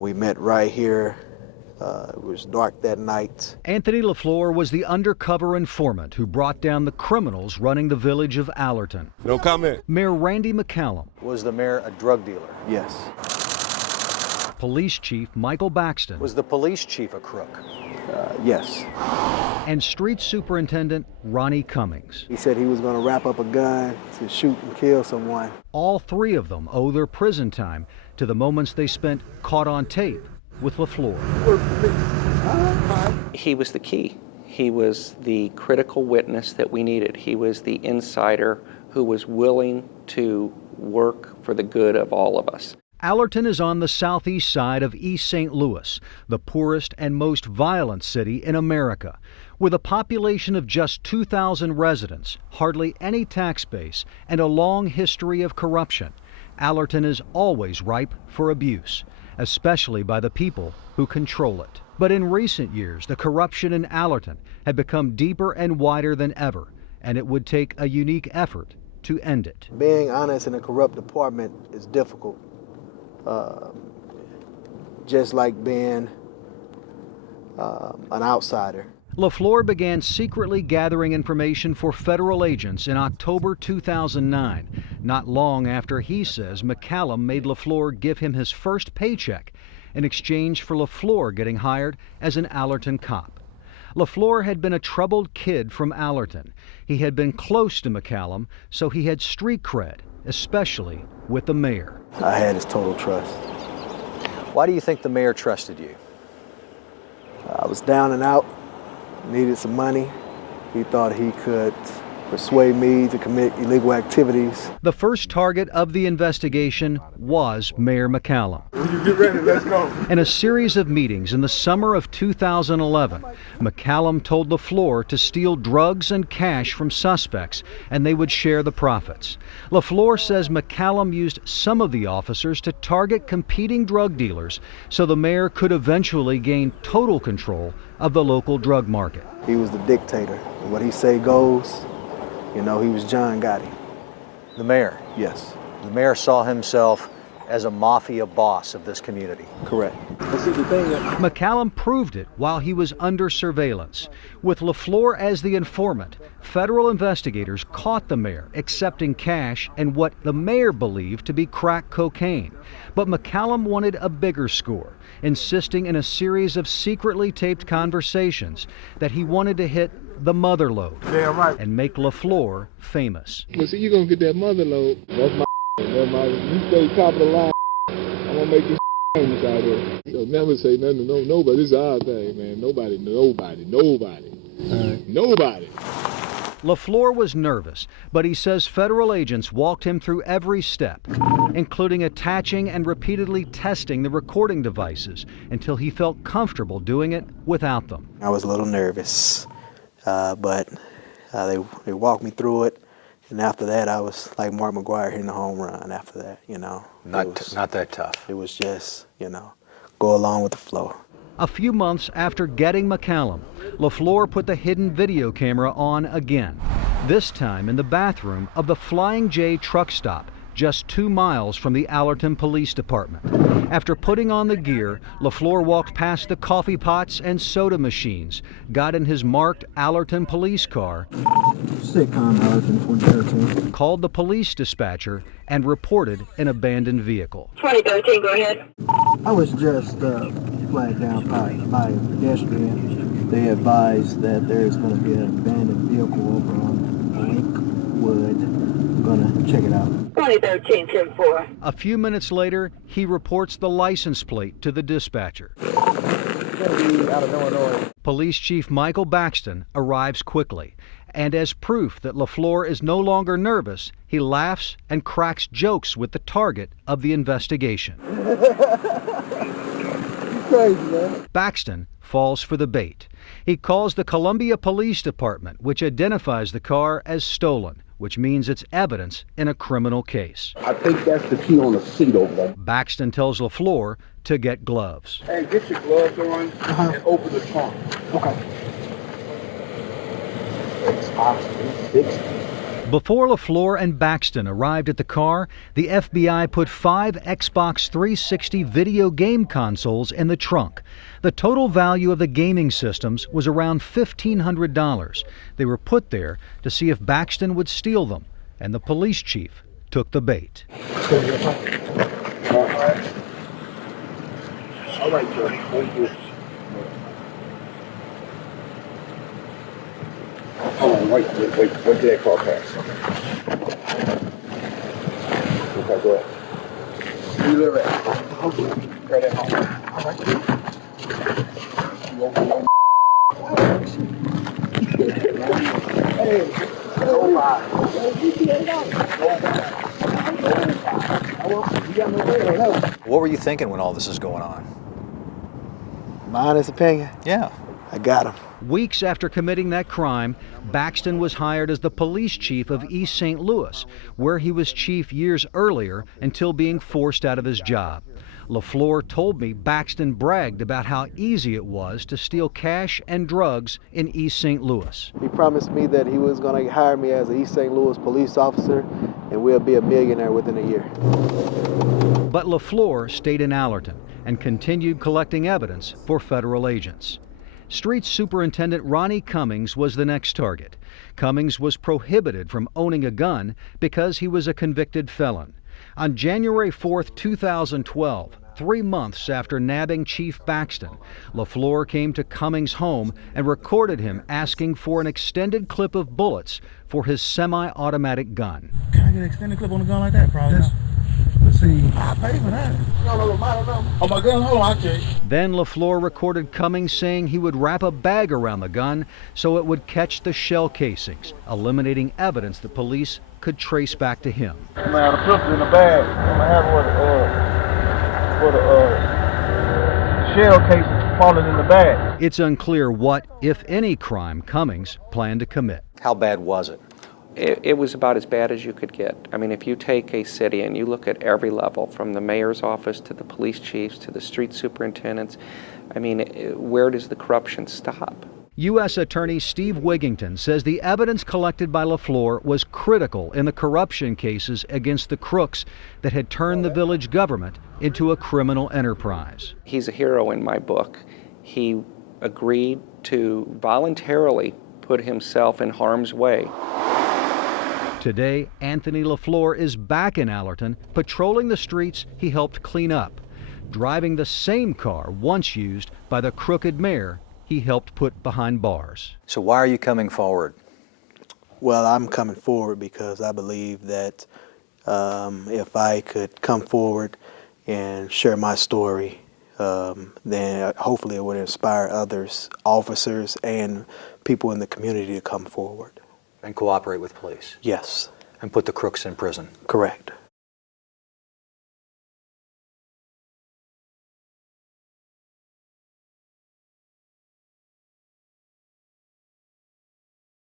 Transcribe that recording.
We met right here. It was dark that night. Anthony LaFleur was the undercover informant who brought down the criminals running the village of Allerton. No comment. Mayor Randy McCallum. Was the mayor a drug dealer? Yes. Police Chief Michael Baxton. Was the police chief a crook? Yes. And Street Superintendent Ronnie Cummings. He said he was going to wrap up a gun to shoot and kill someone. All three of them owe their prison time to the moments they spent caught on tape with LaFleur. He was the key. He was the critical witness that we needed. He was the insider who was willing to work for the good of all of us. Allerton is on the southeast side of East St. Louis, the poorest and most violent city in America. With a population of just 2,000 residents, hardly any tax base, and a long history of corruption, Allerton is always ripe for abuse, especially by the people who control it. But in recent years, the corruption in Allerton had become deeper and wider than ever, and it would take a unique effort to end it. Being honest in a corrupt department is difficult. Just like being an outsider. LaFleur began secretly gathering information for federal agents in October 2009, not long after he says McCallum made LaFleur give him his first paycheck in exchange for LaFleur getting hired as an Allerton cop. LaFleur had been a troubled kid from Allerton. He had been close to McCallum, so he had street cred, especially with the mayor. I had his total trust. Why do you think the mayor trusted you? I was down and out, needed some money. He thought he could persuade me to commit illegal activities. The first target of the investigation was Mayor McCallum. When you get ready, let's go. In a series of meetings in the summer of 2011, McCallum told LaFleur to steal drugs and cash from suspects, and they would share the profits. LaFleur says McCallum used some of the officers to target competing drug dealers so the mayor could eventually gain total control of the local drug market. He was the dictator. What he say goes. You know, he was John Gotti. The mayor? Yes. The mayor saw himself as a mafia boss of this community. Correct. McCallum proved it while he was under surveillance. With LaFleur as the informant, federal investigators caught the mayor accepting cash and what the mayor believed to be crack cocaine. But McCallum wanted a bigger score, insisting in a series of secretly taped conversations that he wanted to hit the mother lode and make LaFleur famous. But see, you're going to get that mother lode. That's my you stay top of the line. I'm going to make you famous out here. You'll never say nothing to nobody. This is our thing, man. Nobody. LaFleur was nervous, but he says federal agents walked him through every step, including attaching and repeatedly testing the recording devices until he felt comfortable doing it without them. I was a little nervous, but they walked me through it. And after that, I was like Mark McGwire hitting the home run after that, you know. Not that tough. It was just, you know, go along with the flow. A few months after getting McCallum, LaFleur put the hidden video camera on again, this time in the bathroom of the Flying J truck stop, just 2 miles from the Allerton Police Department. After putting on the gear, LaFleur walked past the coffee pots and soda machines, got in his marked Allerton police car, Sitcom Allerton 2013. called the police dispatcher, and reported an abandoned vehicle. 2013, go ahead. I was just flagged down by a pedestrian. They advised that there's going to be an abandoned vehicle over on Lakewood. I'm going to check it out. 2013, 10-4. A few minutes later, he reports the license plate to the dispatcher. Out of Illinois. Police Chief Michael Baxton arrives quickly, and as proof that LaFleur is no longer nervous, he laughs and cracks jokes with the target of the investigation. Crazy, man. Baxton falls for the bait. He calls the Columbia Police Department, which identifies the car as stolen, which means it's evidence in a criminal case. I think that's the key on the seat over there. Baxton tells LaFleur to get gloves. Hey, get your gloves on and open the trunk. Okay. Before LaFleur and Baxton arrived at the car, the FBI put 5 Xbox 360 video game consoles in the trunk. The total value of the gaming systems was around $1,500. They were put there to see if Baxton would steal them, and the police chief took the bait. All right, Joe. Thank you. Hold on, wait till that car pass. Okay, go ahead. You live at? Right at home. All right. Hey, oh my. What were you thinking when all this is going on? My honest opinion, Yeah. I got him. Weeks after committing that crime, Baxton was hired as the police chief of East St. Louis, where he was chief years earlier until being forced out of his job. LaFleur told me Baxton bragged about how easy it was to steal cash and drugs in East St. Louis. He promised me that he was going to hire me as an East St. Louis police officer, and we'll be a millionaire within a year. But LaFleur stayed in Allerton and continued collecting evidence for federal agents. Street Superintendent Ronnie Cummings was the next target. Cummings was prohibited from owning a gun because he was a convicted felon. On January 4, 2012, 3 months after nabbing Chief Baxton, LaFleur came to Cummings' home and recorded him asking for an extended clip of bullets for his semi-automatic gun. Can I get an extended clip on a gun like that? Probably not. Let's see. I pay for that. No, oh, my gun? Hold on, I check. Then LaFleur recorded Cummings saying he would wrap a bag around the gun so it would catch the shell casings, eliminating evidence that police could trace back to him. I'm gonna have a pistol in the bag. I'm gonna have where the shell casings falling in the bag. It's unclear what, if any, crime Cummings planned to commit. How bad was it? It was about as bad as you could get. I mean, if you take a city and you look at every level, from the mayor's office to the police chiefs to the street superintendents, I mean, where does the corruption stop? U.S. Attorney Steve Wigington says the evidence collected by LaFleur was critical in the corruption cases against the crooks that had turned the village government into a criminal enterprise. He's a hero in my book. He agreed to voluntarily put himself in harm's way. Today, Anthony LaFleur is back in Allerton, patrolling the streets he helped clean up, driving the same car once used by the crooked mayor he helped put behind bars. So why are you coming forward? Well, I'm coming forward because I believe that if I could come forward and share my story, then hopefully it would inspire others, officers and people in the community to come forward. And cooperate with police? Yes. And put the crooks in prison? Correct.